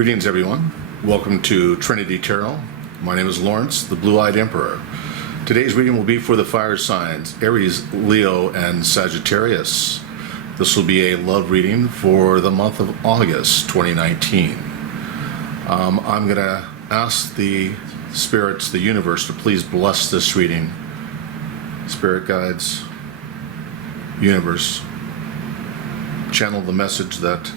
Greetings, everyone. Welcome to Trinity Tarot. My name is Lawrence, the Blue-Eyed Emperor. Today's reading will be for the fire signs, Aries, Leo, and Sagittarius. This will be a love reading for the month of August 2019. I'm going to ask the spirits, the universe, to please bless this reading. Spirit guides, universe, channel the message that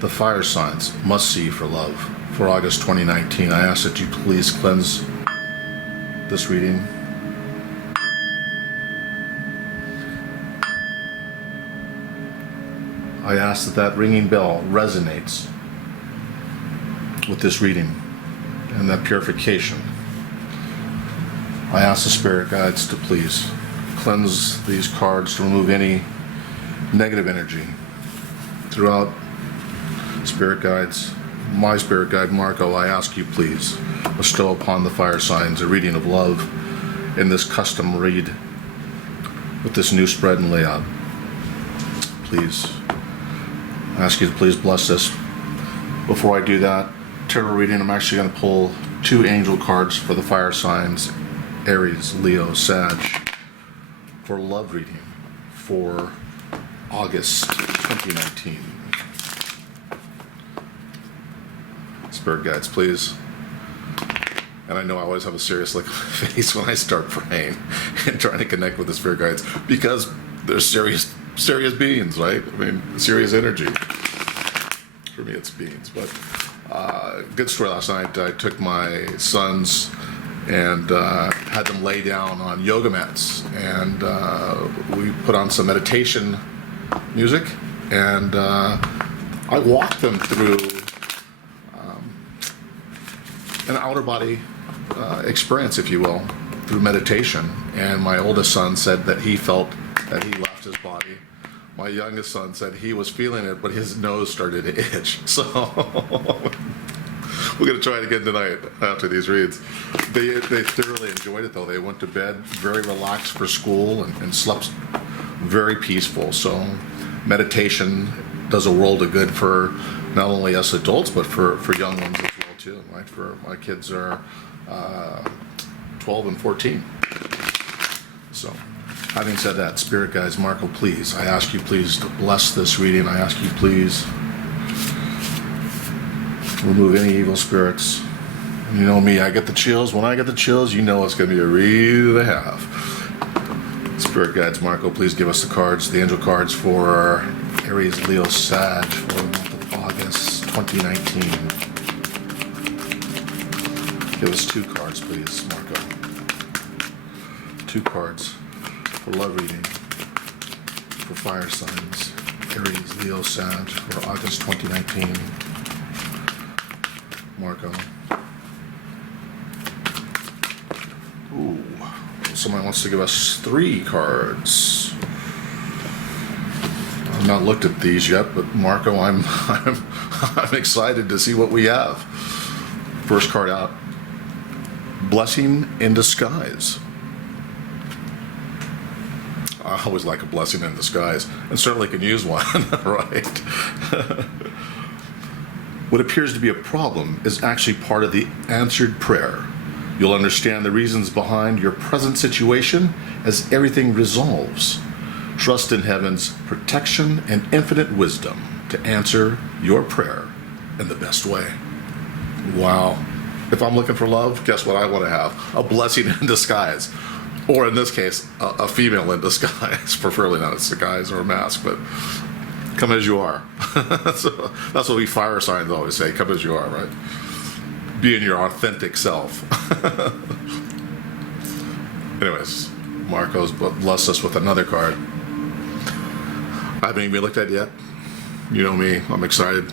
the fire signs must see for love for August 2019. I ask that you please cleanse this reading. I ask that that ringing bell resonates with this reading and that purification. I ask the spirit guides to please cleanse these cards, to remove any negative energy throughout. Spirit guides, my spirit guide Marco, I ask you please bestow upon the fire signs a reading of love in this custom read with this new spread and layout. Please, I ask you to please bless this. Before I do that tarot reading, I'm actually going to pull two angel cards for the fire signs, Aries, Leo, Sag, for love reading for August 2019. Spirit guides, please. And I know I always have a serious look on my face when I start praying and trying to connect with the spirit guides, because they're serious beings, right? I mean, serious energy. For me, it's beings. But good story last night. I took my sons and had them lay down on yoga mats, and we put on some meditation music, and I walked them through an outer body experience, if you will, through meditation. And my oldest son said that he felt that he left his body. My youngest son said he was feeling it, but his nose started to itch. So we're going to try it again tonight after these reads. They thoroughly enjoyed it, though. They went to bed very relaxed for school and slept very peaceful. So meditation does a world of good for not only us adults, but for young ones as well too, right? For my kids are 12 and 14. So having said that, spirit guides, Marco, please, I ask you please to bless this reading. I ask you please remove any evil spirits. You know me, I get the chills. When I get the chills, you know it's going to be a read to have. Spirit guides, Marco, please give us the cards, the angel cards for Aries, Leo, Sag for the month of August 2019. Give us two cards, please, Marco. Two cards for love reading for fire signs, Aries, Leo, Sag for August 2019. Marco. Ooh, somebody wants to give us three cards. I've not looked at these yet, but Marco, I'm excited to see what we have. First card out. Blessing in disguise. I always like a blessing in disguise, and certainly can use one, right? What appears to be a problem is actually part of the answered prayer. You'll understand the reasons behind your present situation as everything resolves. Trust in heaven's protection and infinite wisdom to answer your prayer in the best way. Wow. If I'm looking for love, guess what I want to have? A blessing in disguise. Or in this case, a female in disguise. Preferably not a disguise or a mask, but come as you are. So that's what we fire signs always say, come as you are, right? Being your authentic self. Anyways, Marco's blessed us with another card. I haven't even looked at it yet. You know me, I'm excited.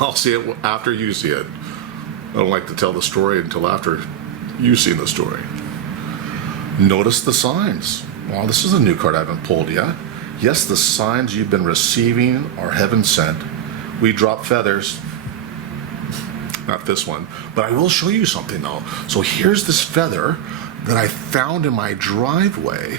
I'll see it after you see it. I don't like to tell the story until after you've seen the story. Notice the signs. Wow, this is a new card I haven't pulled yet. Yes, the signs you've been receiving are heaven sent. We drop feathers. Not this one, but I will show you something though. So here's this feather that I found in my driveway.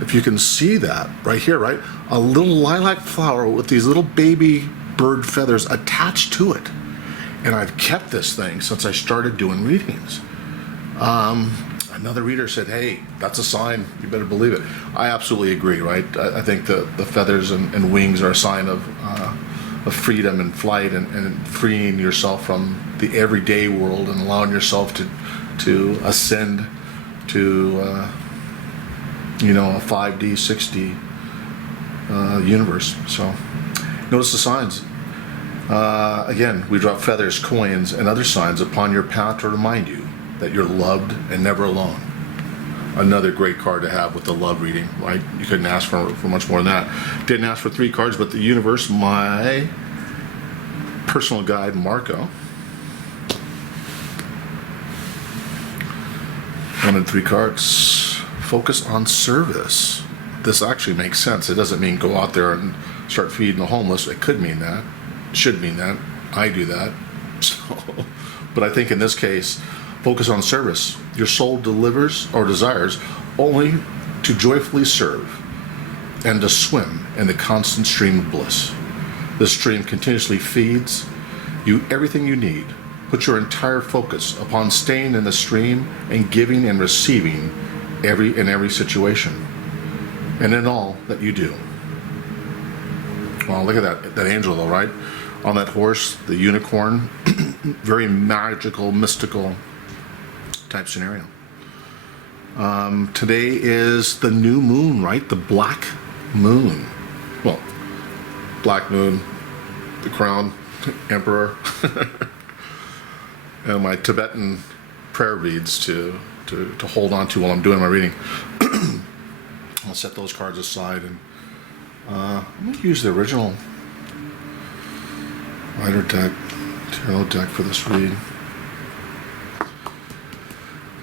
If you can see that right here, right? A little lilac flower with these little baby bird feathers attached to it. and I've kept this thing since I started doing readings. Another reader said, hey, that's a sign, you better believe it. I absolutely agree, right? I think the feathers and wings are a sign of freedom and flight, and freeing yourself from the everyday world and allowing yourself to ascend to a 5D, 6D universe. So notice the signs. Again, we drop feathers, coins, and other signs upon your path to remind you that you're loved and never alone. Another great card to have with the love reading, right? You couldn't ask for much more than that. Didn't ask for 3 cards, but the universe, my personal guide, Marco. 1 and 3 cards. Focus on service. This actually makes sense. It doesn't mean go out there and start feeding the homeless. It could mean that. It should mean that. I do that. So, but I think in this case, focus on service. Your soul delivers or desires only to joyfully serve and to swim in the constant stream of bliss. This stream continuously feeds you everything you need. Put your entire focus upon staying in the stream and giving and receiving in every situation and in all that you do. Well, look at that angel though, right? On that horse, the unicorn, very magical, mystical type scenario. Today is the new moon, right? The black moon. Well, black moon, the crown, emperor, and my Tibetan prayer beads to hold on to while I'm doing my reading. I'll set those cards aside, and I'm going to use the original Rider deck, tarot deck for this read.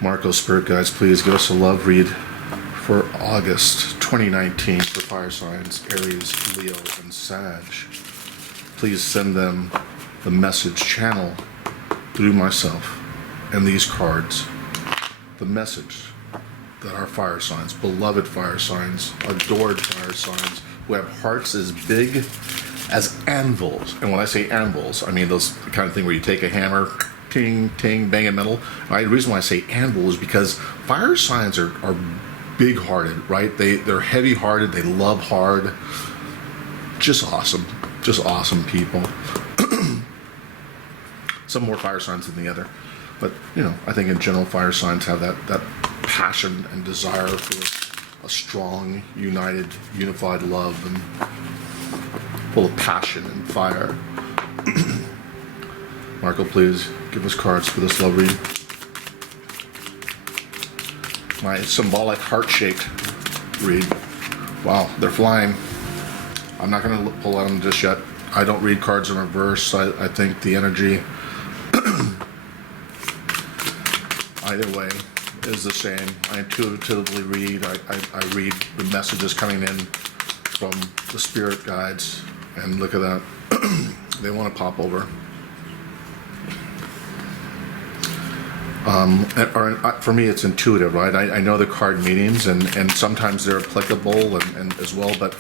Marco, Spirit Guides, please give us a love read for August 2019 for fire signs, Aries, Leo, and Sag. Please send them the message channel through myself and these cards. The message that our fire signs, beloved fire signs, adored fire signs, who have hearts as big as anvils. And when I say anvils, I mean those kind of thing where you take a hammer, ting, ting, bang a metal. The reason why I say anvil is because fire signs are big-hearted, right? They're heavy-hearted, they love hard. Just awesome people. Some more fire signs than the other. But, I think in general fire signs have that passion and desire for a strong, united, unified love, and full of passion and fire. Marco, please give us cards for this love read. My symbolic heart-shaped read. Wow, they're flying. I'm not going to pull on them just yet. I don't read cards in reverse. I think the energy either way is the same. I intuitively read. I read the messages coming in from the spirit guides, and look at that. They want to pop over. For me, it's intuitive, right? I know the card meanings, and sometimes they're applicable and as well, but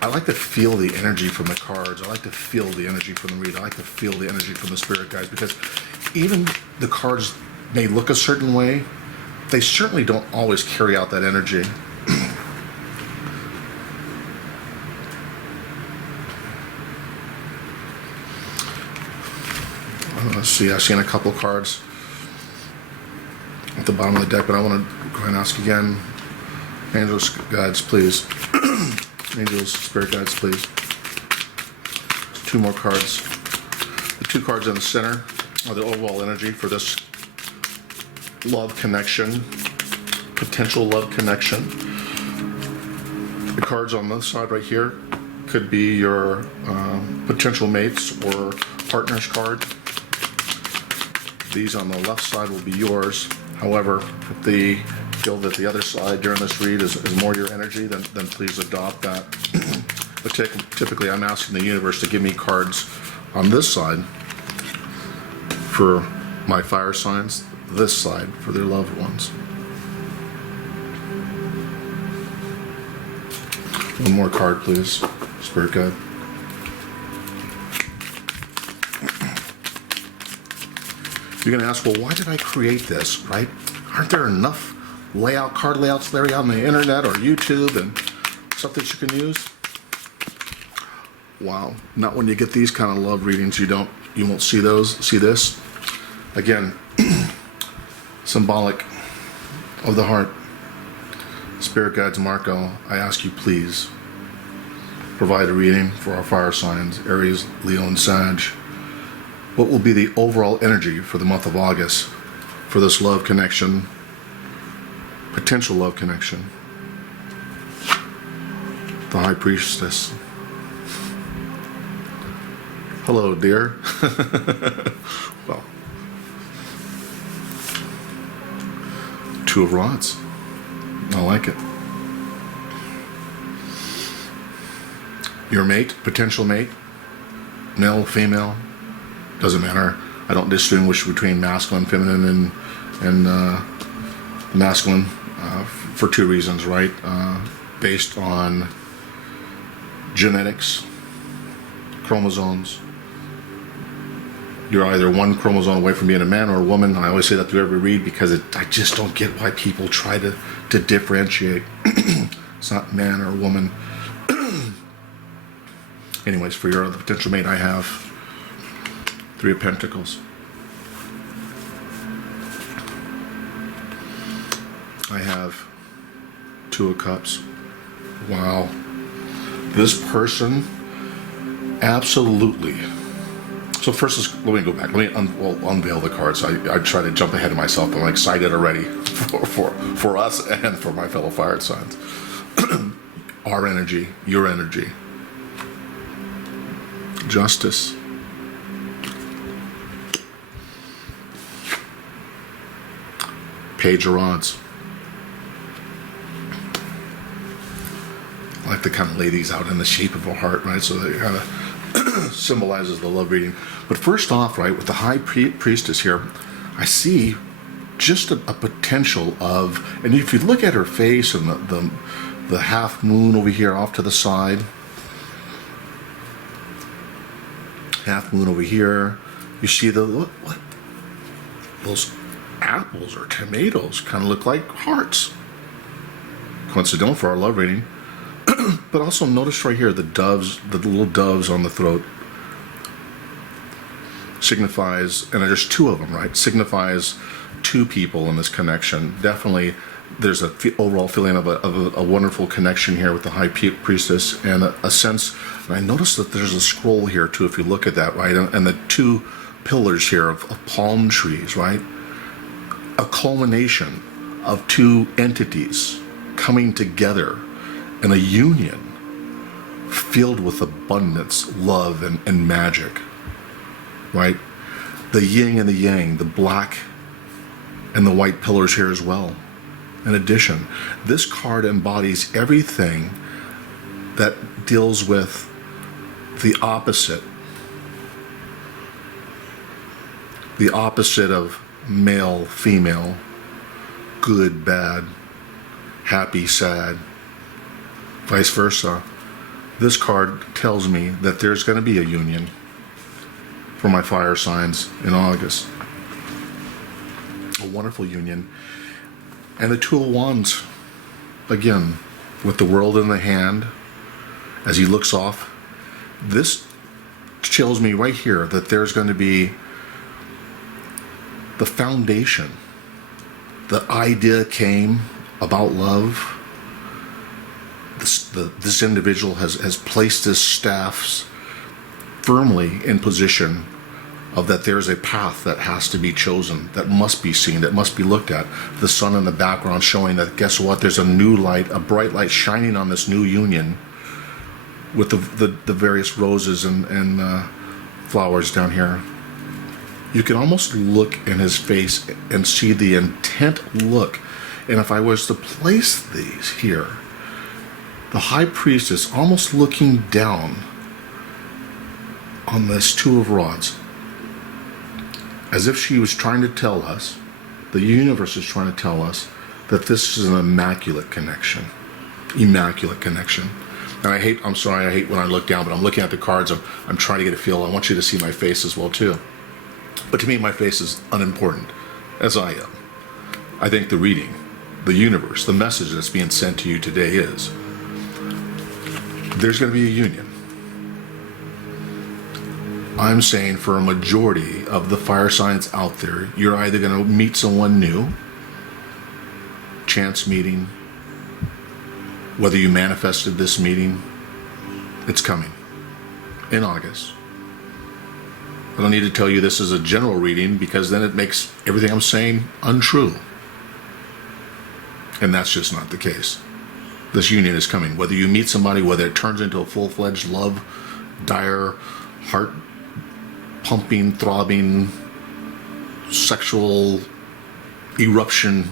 I like to feel the energy from the cards. I like to feel the energy from the read. I like to feel the energy from the spirit guides, because even the cards may look a certain way, they certainly don't always carry out that energy. Let's see, I've seen a couple cards at the bottom of the deck, but I want to go ahead and ask again. Angels, guides, please. Angels, spirit guides, please. 2 more cards. The 2 cards in the center are the overall energy for this love connection, potential love connection. The cards on this side right here could be your potential mates or partner's card. These on the left side will be yours. However, if they feel that the other side during this read is more your energy, then please adopt that. But typically I'm asking the universe to give me cards on this side for my fire signs, this side for their loved ones. One more card, please, Spirit Guide. You're gonna ask, well, why did I create this, right? Aren't there enough card layouts, Larry, on the internet or YouTube and stuff that you can use? Wow, not when you get these kind of love readings, you won't see those. See this? Again, symbolic of the heart. Spirit guides, Marco, I ask you please provide a reading for our fire signs, Aries, Leo, and Sag. What will be the overall energy for the month of August for this love connection, potential love connection? The High Priestess. Hello, dear. Well, Two of Rods. I like it. Your mate, potential mate, male, female, doesn't matter. I don't distinguish between masculine, feminine, and masculine for two reasons, right? Based on genetics, chromosomes. You're either one chromosome away from being a man or a woman. I always say that through every read because I just don't get why people try to differentiate. It's not man or woman. Anyways, for your other potential mate, I have Three of Pentacles. I have Two of Cups. Wow. This person, absolutely. So first, let me go back. Let me unveil the cards. I try to jump ahead of myself. I'm excited already for us and for my fellow fire signs. Our energy, your energy. Justice. Page of Rods. I like to kind of lay these out in the shape of a heart, right? So that it kind of symbolizes the love reading. But first off, right, with the High Priestess here, I see just a potential of, and if you look at her face and the half moon over here off to the side, half moon over here, you see what those apples or tomatoes kind of look like hearts. Coincidental for our love reading. But also notice right here the doves, the little doves on the throat signifies, and there's two of them, right? Signifies two people in this connection. Definitely there's a overall feeling of a wonderful connection here with the High Priestess, and a sense, and I noticed that there's a scroll here too, if you look at that, right? And the two pillars here of palm trees, right? A culmination of two entities coming together in a union filled with abundance, love, and magic, right? The yin and the yang, the black and the white pillars here as well. In addition, this card embodies everything that deals with the opposite of male, female, good, bad, happy, sad, vice versa. This card tells me that there's going to be a union for my fire signs in August. A wonderful union. And the Two of Wands, again, with the world in the hand, as he looks off, this tells me right here that there's going to be the foundation. The idea came about love. This individual has placed his staffs firmly in position of that there's a path that has to be chosen, that must be seen, that must be looked at. The sun in the background showing that, guess what, there's a new light, a bright light shining on this new union with the various roses and flowers down here. You can almost look in his face and see the intent look. And if I was to place these here, the High Priestess almost looking down on this Two of Rods, as if she was trying to tell us, the universe is trying to tell us, that this is an immaculate connection. Immaculate connection. And I hate when I look down, but I'm looking at the cards, I'm trying to get a feel. I want you to see my face as well too. But to me, my face is unimportant, as I am. I think the reading, the universe, the message that's being sent to you today is there's going to be a union. I'm saying for a majority of the fire signs out there, you're either going to meet someone new, chance meeting, whether you manifested this meeting, it's coming in August. I don't need to tell you this is a general reading because then it makes everything I'm saying untrue. And that's just not the case. This union is coming. Whether you meet somebody, whether it turns into a full-fledged love, dire, heart-pumping, throbbing, sexual eruption,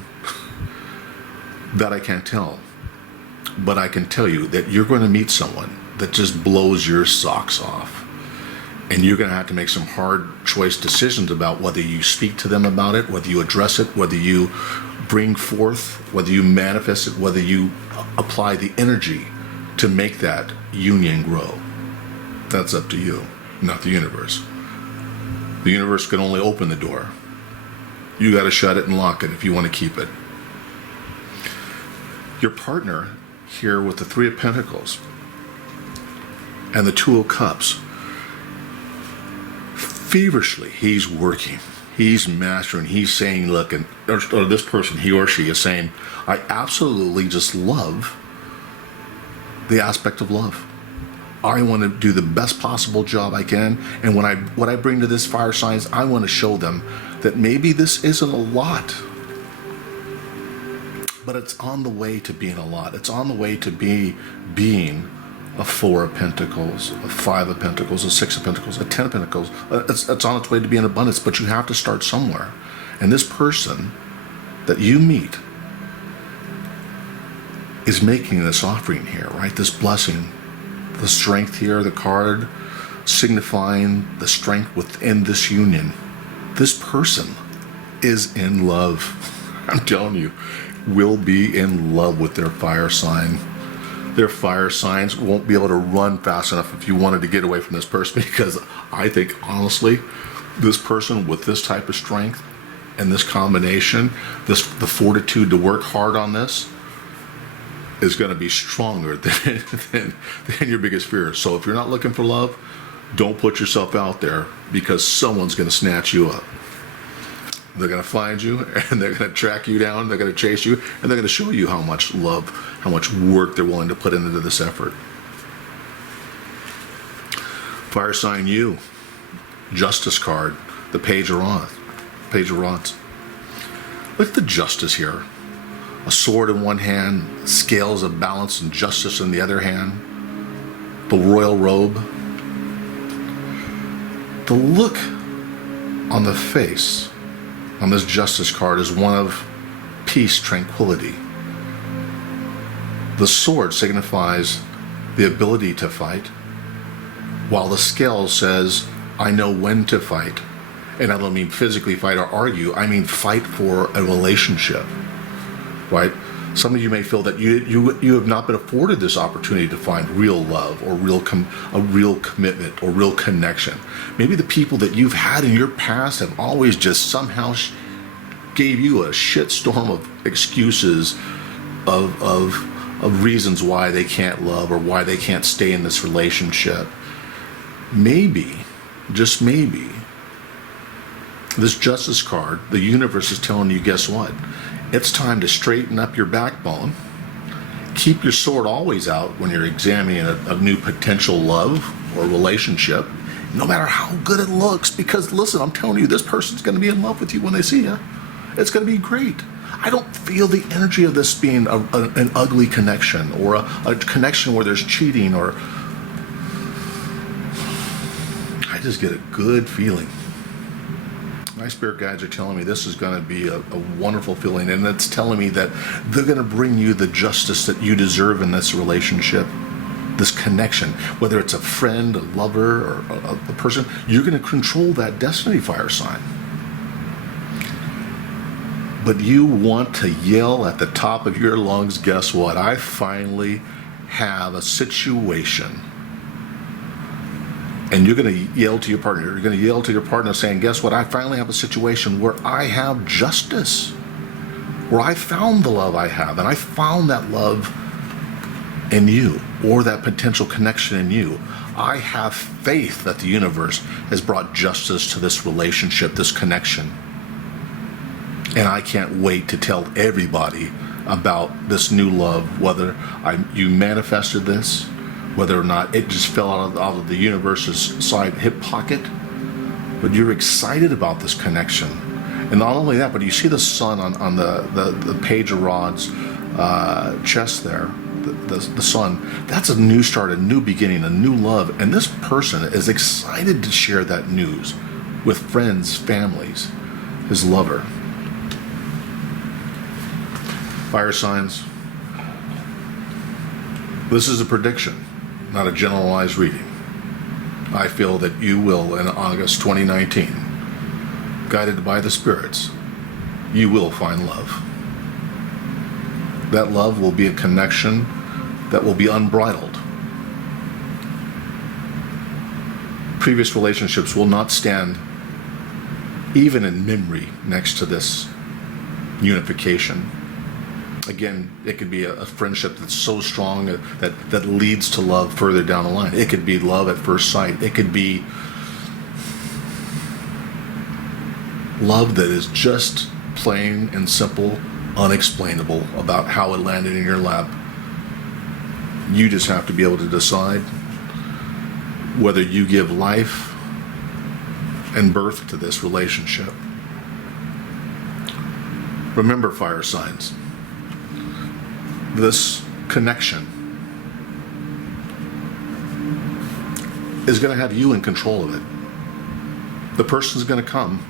that I can't tell. But I can tell you that you're going to meet someone that just blows your socks off. And you're going to have to make some hard choice decisions about whether you speak to them about it, whether you address it, whether you bring forth, whether you manifest it, whether you apply the energy to make that union grow. That's up to you, not the universe. The universe can only open the door. You got to shut it and lock it if you want to keep it. Your partner here with the Three of Pentacles and the Two of Cups, feverishly, he's working, he's mastering, he's saying, look, and or this person, he or she is saying, I absolutely just love the aspect of love. I want to do the best possible job I can, and what I bring to this fire signs, I want to show them that maybe this isn't a lot, but it's on the way to being a lot. It's on the way to being a Four of Pentacles, a Five of Pentacles, a Six of Pentacles, a Ten of Pentacles. It's on its way to be in abundance, but you have to start somewhere. And this person that you meet is making this offering here, right? This blessing, the strength here, the card signifying the strength within this union. This person is in love. I'm telling you, will be in love with their fire sign. Their fire signs won't be able to run fast enough if you wanted to get away from this person, because I think, honestly, this person with this type of strength and this combination, the fortitude to work hard on this, is going to be stronger than your biggest fear. So if you're not looking for love, don't put yourself out there, because someone's going to snatch you up. They're going to find you, and they're going to track you down, they're going to chase you, and they're going to show you how much love, how much work they're willing to put into this effort. Fire sign you, Justice card, the Page of Rods. Page of Rods. Look at the Justice here. A sword in one hand, scales of balance and justice in the other hand, the royal robe. The look on the face on this Justice card is one of peace, tranquility. The sword signifies the ability to fight, while the scale says, I know when to fight. And I don't mean physically fight or argue, I mean fight for a relationship, right? Some of you may feel that you have not been afforded this opportunity to find real love or a real commitment or real connection. Maybe the people that you've had in your past have always just somehow gave you a shitstorm of excuses of reasons why they can't love or why they can't stay in this relationship. Maybe, just maybe, this Justice card, the universe is telling you, guess what? It's time to straighten up your backbone. Keep your sword always out when you're examining a new potential love or relationship, no matter how good it looks, because listen, I'm telling you, this person's going to be in love with you when they see you. It's going to be great. I don't feel the energy of this being an ugly connection, or a connection where there's cheating, or I just get a good feeling. My spirit guides are telling me this is going to be a wonderful feeling, and it's telling me that they're going to bring you the justice that you deserve in this relationship, this connection, whether it's a friend, a lover, or a person. You're going to control that destiny, fire sign. But you want to yell at the top of your lungs, guess what? I finally have a situation And you're going to yell to your partner. You're going to yell to your partner saying, guess what? I finally have a situation where I have justice, where I found the love I have, and I found that love in you, or that potential connection in you. I have faith that the universe has brought justice to this relationship, this connection. And I can't wait to tell everybody about this new love, whether you manifested this, whether or not it just fell out of the universe's side hip pocket, but you're excited about this connection. And not only that, but you see the sun on the page of Rod's chest there, the sun. That's a new start, a new beginning, a new love. And this person is excited to share that news with friends, families, his lover. Fire signs. This is a prediction, not a generalized reading. I feel that you will, in August 2019, guided by the spirits, you will find love. That love will be a connection that will be unbridled. Previous relationships will not stand even in memory next to this unification. Again, it could be a friendship that's so strong that leads to love further down the line. It could be love at first sight. It could be love that is just plain and simple, unexplainable about how it landed in your lap. You just have to be able to decide whether you give life and birth to this relationship. Remember, fire signs, this connection is going to have you in control of it. The person's going to come.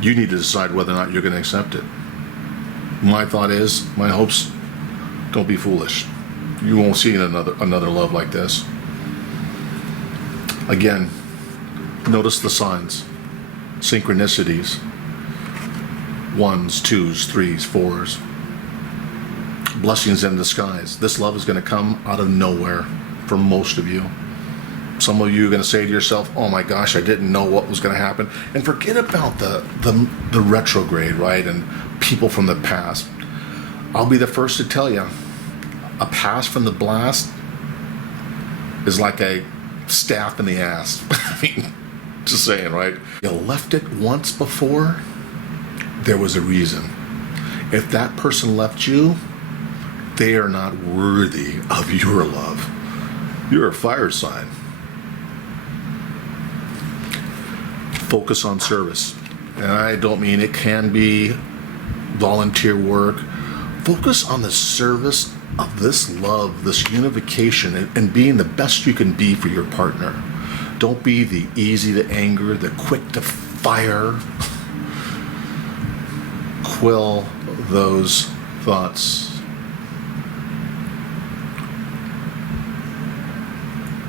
You need to decide whether or not you're going to accept it. My thought is, my hopes, don't be foolish. You won't see another love like this. Again, notice the signs, synchronicities, 1s, 2s, 3s, 4s. Blessings in disguise. This love is going to come out of nowhere for most of you. Some of you are going to say to yourself, oh my gosh, I didn't know what was going to happen. And forget about the retrograde, right? And people from the past. I'll be the first to tell you, a pass from the blast is like a staff in the ass. I mean, just saying, right? You left it once before, there was a reason. If that person left you, they are not worthy of your love. You're a fire sign. Focus on service. And I don't mean it can be volunteer work. Focus on the service of this love, this unification, and being the best you can be for your partner. Don't be the easy to anger, the quick to fire. Quell those thoughts.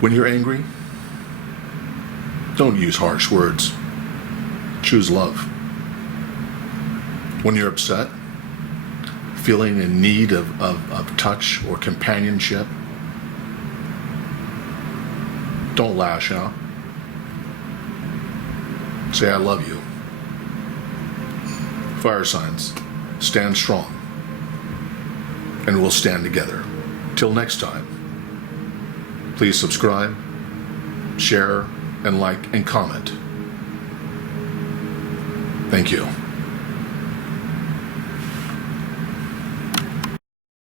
When you're angry, don't use harsh words. Choose love. When you're upset, feeling in need of touch or companionship, don't lash out. Say, I love you. Fire signs, stand strong, and we'll stand together. Till next time, please subscribe, share, and like and comment. Thank you.